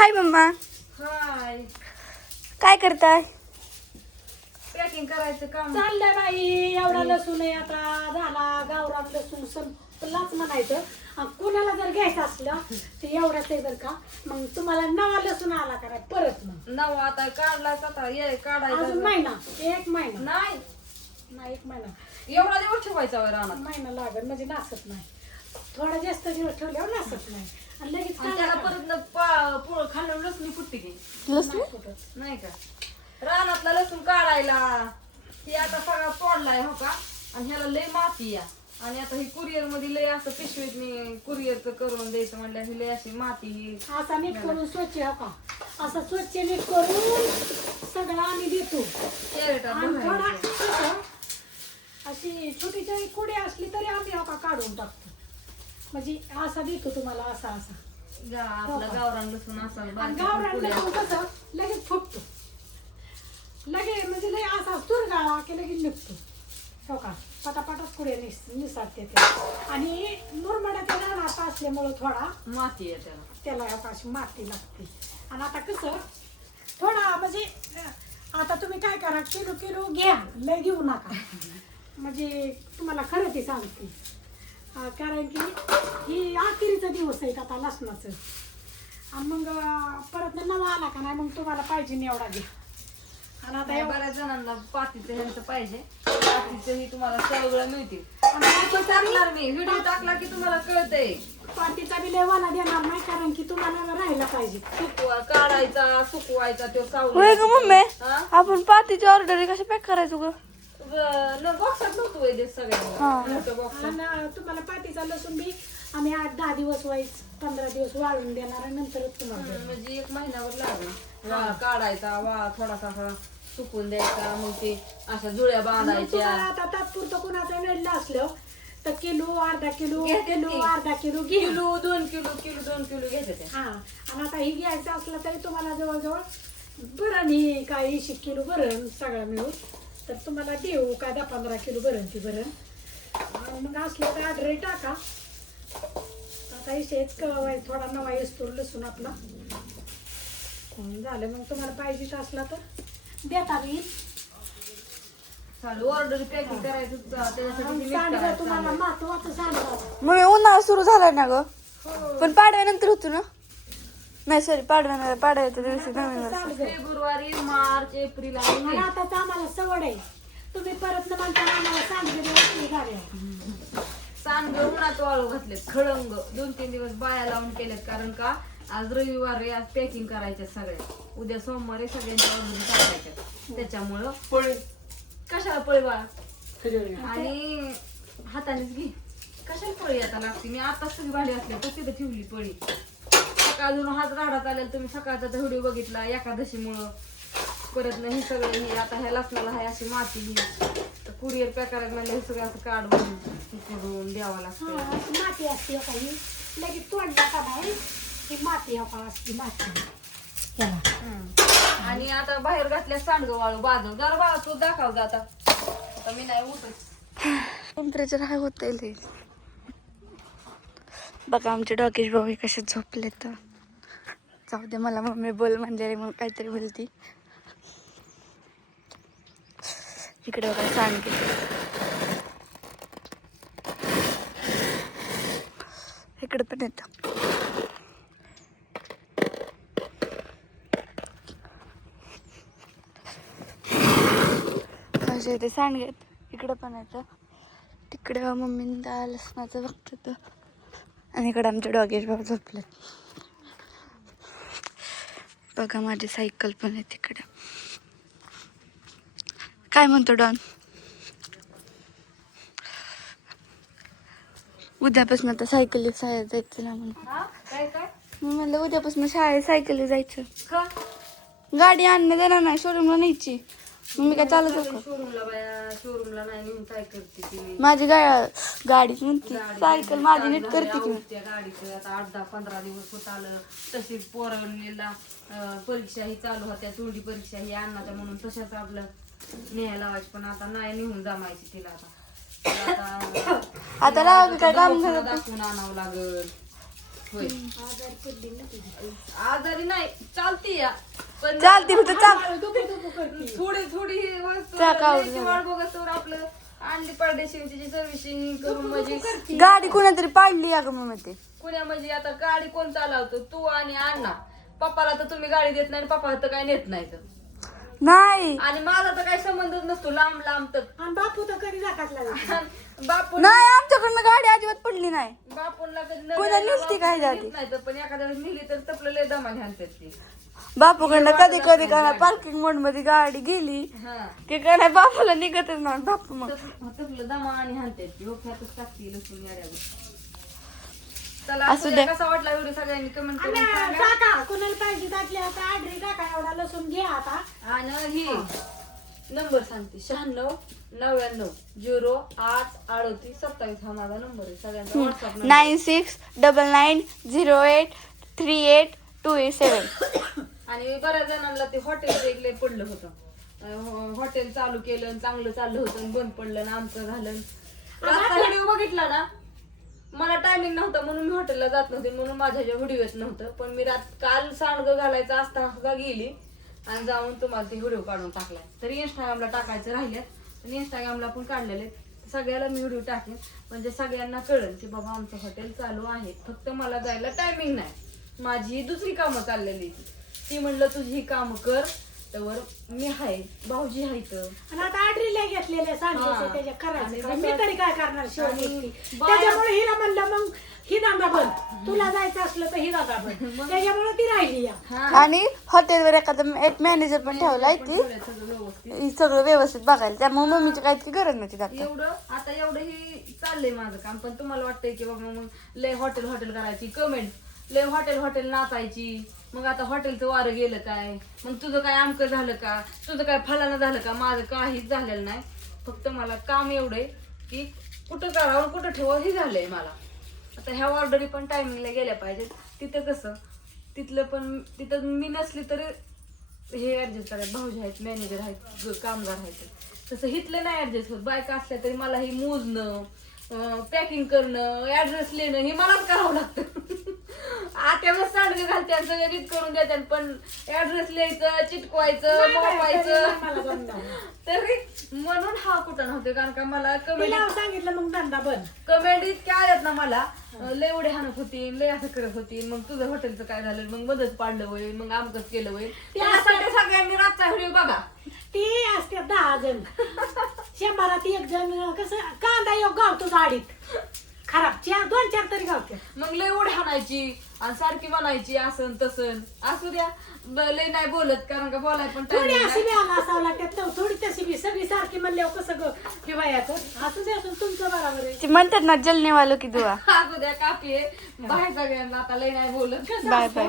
हाय mamma. हाय. काय करताय? Packing करायचं काम चाललंय बाई. एवढा लसूण आहे आता झाला गावरान लसूण संपलाच म्हणायचं. आणि कोणाला जर घ्यायचं असलं तर एवढाच आहे बरं का. मग तुम्हाला नवा लसूण आला का नाही परत मग नव आता काढलाच आता ये अजून काढायचं महिना 1 महिना नाही नाही 1 महिना एवढा दिवस ठेवायचा वर रानात महिना लागेल म्हणजे नासत नाही. थोडा जास्त दिवस ठेवल्यावर नासत नाही आणि लगेच आणि त्याला काढा परत पोळ खाल्लं लसूण फुटते की लसूण नाही फुटत. नाही का रानातला लसूण काढायला ही आता सगळा तोडलाय हो का. आणि ह्याला लय माती या आणि आता ही कुरिअर मध्ये लय असं पिशवीत कुरिअरचं करून द्यायचं म्हणलं ही लय अशी माती ही असा नीट करून स्वच्छ हो का. असं स्वच्छ नीट करून सगळं आम्ही देतो. कॅरेटात आणि थोडा भरायचं. कसं, अशी छोटी छोटी कुडी असली तरी आम्ही हो का काढून टाकतो. म्हणजे असा देतो तुम्हाला असा असा. आपला गावरान लसूण असा आणि बारक्या गावरान कुड्या. लसूण कसं लगेच फुटतो. लगेच म्हणजे लय असा चुरगाळा की लगेच निघतो हो का. पटापटाच कुडे निसारते ते. आणि मुरमाडाच्या रानात असल्यामुळं थोडा माती आहे त्याला त्याला हो का अशी माती लागते. आणि आता कसं थोडा म्हणजे आता तुम्ही काय करा किलो किलो घ्या लय घेऊ नका. म्हणजे तुम्हाला खरं ते सांगते. कारण की ही अखेरीचा दिवस आहे आता लसणाचं. आणि मग परत नवा आला का नाही मग तुम्हाला पाहिजे नाही एवढा घ्या. आणि आता नाही, एवढा बऱ्याच जणांना पातीचं ह्यांचं पाहिजे पातीचं ही तुम्हाला सगळं मिळतील. आणि टाकणार मी व्हिडिओ टाकला की तुम्हाला कळतंय पातीचा बी लेवाला देणार नाही कारण की तुम्हाला राहायला पाहिजे. काढायचा सुकवायचा तो होय ग मम्मी. हा? आपण पातीची ऑर्डर कशा पॅक करायचो ग? बॉक्सात नव्हतं वैद्य हा. सगळ्यांना मोठं बॉक्स आणि तुम्हाला पातीचा लसूण बी आम्ही 8-10 दिवस 15 दिवस वाळून देणार आणि नंतरच तुम्हाला देणार. म्हणजे 1 महिनाभर लागला काढायचा थोडासा असा सुकून द्यायचा मग ते अशा जुळ्या मग बांधायच्या. तुम्हाला आता तात्पुरतं कोणाचं वेळलं असलं तर किलो अर्धा किलो घेते किलो ती. अर्धा किलो घे. किलो 2 किलो घेते ते. हा आणि आता ही घ्यायचं असलं तरी तुम्हाला जवळजवळ बरं ही काय 20 किलो बरं सगळं मिळून तर तुम्हाला देऊ काय 10-15 किलो बरं ती बरं. मग असलं तर ऑर्डर टाका. आता इशेच कळवायचं थोडा नवा येस्तोर लसूण आपला झालं. मग तुम्हाला पाहिजे असला तर देता मी. चालू ऑर्डर पॅकिंग करायचं त्याच्यासाठी ते मीठ सांडगं करायचं तुम्हाला चालू आहे. महत्वाचं सांडगं. मम्मी उन्हाळा सुरू झाला ना ग. पण पाडव्यानंतर होतो ना. नाही सॉरी पाडव्याच्या दिवशी नवीन वर्ष. सांडगं. फेब्रुवारी मार्च एप्रिल आणि आणि मे. आताच आम्हाला सवड आहे. तुम्ही परत न म्हणता आम्हाला सांडगं सांडगं उन्हात वाळू घातलेत खळंग 2-3 दिवस बाया लावून केलेत कारण का आज रविवारी आज पॅकिंग करायच्या सगळ्या उद्या सोमवारी सगळ्यांच्या ऑर्डर टाकायच्या त्याच्यामुळं पळी कशाला पळी बाळा आणि हातानेच घे कशाला पळी आता लागते. मी आताच सगळी भांडी असली तर तिथं ठेवली पळी. सकाळ अजून हात राहण्यात आलेला तुम्ही सकाळचा तर व्हिडिओ बघितला एकादशीमुळं परत नाही सगळं हे आता ह्या लसणाला आहे अशी माती ही तर कुरिअर पॅक करायला म्हणलं हे सगळं असं काढून करून द्यावं लागतं. माती असते काही लगेच तोडला का नाही ही माती असते माती त्याला. आणि आता बाहेर घातल्या सांडगं वाळू बाजू जरा बाळा तू दाखव जा आता मी नाही उठत. टेम्परेचर हाय होते. बघा आमचे डॉगेश भाऊ कसे झोपले तर जाऊ दे. मला मम्मी बोल म्हणलेली मग काहीतरी बोलती. इकडे बघा सांडगे इकडे पण येतं. कसे ते सांडगे इकडं पण येतं. तिकडे मम्मीने त्या लसणाचं बघत आणि इकडे आमचे डॉगेश भाऊ झोपलेत. बघा माझी सायकल पण आहे तिकडे. काय म्हणतो डॉन? उद्यापासून आता सायकली शाळेत जायचं ना म्हणून. काय काय मी म्हणलं उद्यापासून शाळेत सायकली जायचं. का गाडी आणणं देणार नाही शोरूमला न्यायची. मग मी काय चालत होतो. शोरूमला बाया शोरूमला नाही नेऊन काय करते ती माझी गाडीच म्हणते सायकल माझी नीट करते की. त्या गाडीचं आता 8-10-15 दिवस होत आलं तशीच पोरांना परीक्षा ही चालू होत्या तोंडी परीक्षा ही अन्नाच्या म्हणून तशाच आपलं न्यायला लावायची पण आता नाही नेऊन जमायची तिला आता आता लावा काय काम दवाखान्यात दाखवून आणावं लागल. होय आजारी पडली ना तुझी. आजारी नाही चालती या पण चालते फक्त चाल दुखू करते. थोडी ही वस्तू चाक आवडलं. न्यायची वाट बघत तर आपलं आणली परदेशी तिची सर्व्हिसिंग करून म्हणजे गाडी कुणातरी पाडली अगं मम्मी ते कुण्या म्हणजे आता गाडी कोण चालवतो तू आणि अण्णा. पप्पाला तर तुम्ही गाडी देत नाही पप्पा तर काही नेत नाही तर. नाही आणि माझा तर काही संबंधच नसतो लांब लांब तर. आणि बापू तर कधी जाकातला बापून नाही आमच्याकडनं गाडी अजिबात पडली नाही बापूनला कधी कोणा नेलती काय जाती? नाही तर पण एखाद्या वेळेस नेली तर तपलं लय दमा घालतात ती. बापूकडनं कधी कधी काय पार्किंग मोड मध्ये गाडी गेली हा की काय बापूला निघतच नाही बापू मग तपलं दमा आणि हाणतात ती ओख्यातच टाकती लसूण याड्यावर. चला असू असू दे. द्या कसा वाटला व्हिडिओ सगळ्यांनी कमेंट करून सांगा. टाका कोणाला पाहिजे त्यातल्या आता आडरी टाका एवढा लसूण घ्या आता. आणि ही नंबर सांगते 96-99-0-8-38-27 हा माझा नंबर आहे सगळ्यांचा व्हॉट्सअप नंबर. 9699083827 आणि बऱ्याच जणांना ते हॉटेल वेगळे पडलं होतं. हॉटेल चालू केलं आणि चांगलं चाललं होतं आणि बंद पडलं ना आमचं झालं. आता व्हिडिओ बघितला ना मला टायमिंग नव्हता म्हणून मी हॉटेलला जात नव्हते म्हणून माझ्या व्हिडिओ येत नव्हतं. पण मी काल सांडगं घालायचं असताना सुद्धा गेली आणि जाऊन तुम्हाला ते व्हिडिओ काढून टाकलाय. तरी इंस्टाग्रामला टाकायचं राहिल्यात पण इंस्टाग्रामला पण काढलेले सगळ्याला मी व्हिडिओ टाकेन म्हणजे सगळ्यांना कळेल की बाबा आमचं हॉटेल चालू आहे. फक्त मला जायला टायमिंग नाही. माझी दुसरी कामं चाललेली ती म्हणलं तुझी ही कामं कर त्यावर मी आहे भाऊजी आहे तर आणि आता आडरीला घेतलेले सांगायचे हा. त्याच्या करायचं आणि काय? मी तरी काय करणार शेवटी आणि त्याच्यामुळे हिला म्हणलं मग ही दांदा बंद तुला जायचं असलं तर ही दांदा बंद त्याच्यामुळे ती राहिली या. हा आणि हॉटेलवर एखादा एक मॅनेजर पण ठेवलाय की सगळं व्यवस्थित सगळं व्यवस्थित बघायला त्यामुळे मम्मीची काही गरज नव्हती आता एवढं आता एवढं ही चाललंय माझं काम. पण तुम्हाला वाटतंय की बाबा मग लय हॉटेल करायची कमेंट लय हॉटेल नाचायची मग आता हॉटेलचं वारं गेलं काय मग तुझं काय आमकं झालं का तुझं काय फलानं झालं का. माझं काहीच झालेलं नाही. फक्त मला काम एवढंय की कुठं करावं कुठं ठेवावं हे झालंय मला. आता ह्या ऑर्डरी पण टायमिंगला गेल्या पाहिजेत. तिथं कसं तिथं मी नसली तर हे ऍडजस्ट करायचं भाऊजी आहेत मॅनेजर आहेत कामगार आहेत तसं हिथलं नाही ऍडजस्ट होत. बायका असल्या तरी मला हे मोजणं पॅकिंग करणं ऍड्रेस लिहिणं हे मलाच करावं लागतं. आता मग सांडगं घालते आणि सगळं रीत करून देते पण ऍड्रेस लिहायचं चिटकवायचं मोपायचं मला जमलं. तरी म्हणून हा कुठं नव्हते कारण का मला कमेंट तिला सांगितलं मग धंदा बंद. कमेंट इतक्या आल्यात ना मला लय उडे हाणत होती लय असं करत होती मग तुझं हॉटेलचं काय झालं मग मदत पाडलं होईल मग आमकच केलं होईल. त्यासाठी सगळ्यांनी रातचा व्हिडिओ बघा. ती असते 10 जण 100 एक जण कसं कांदा योग गावतो गाडीत खराब 2-4 तरी गावते. मग लय उडी हाणायची आणि सारखी म्हणायची असं तसं असू द्या लय नाही बोलत कारण का बोलाय पण थोडी time अशी नाही. बी आला असावं लागते थोडी तशी बी सगळी सारखी म्हणल्यावर कसं ठेवायचं असं जे असून तुमचं बरोबर आहे. ते म्हणतात ना जलने वालो की दुआ असू द्या कापी आहे बाहेर सगळ्यांना आता लय नाही बोलत. कसं बाय असतं? बाय.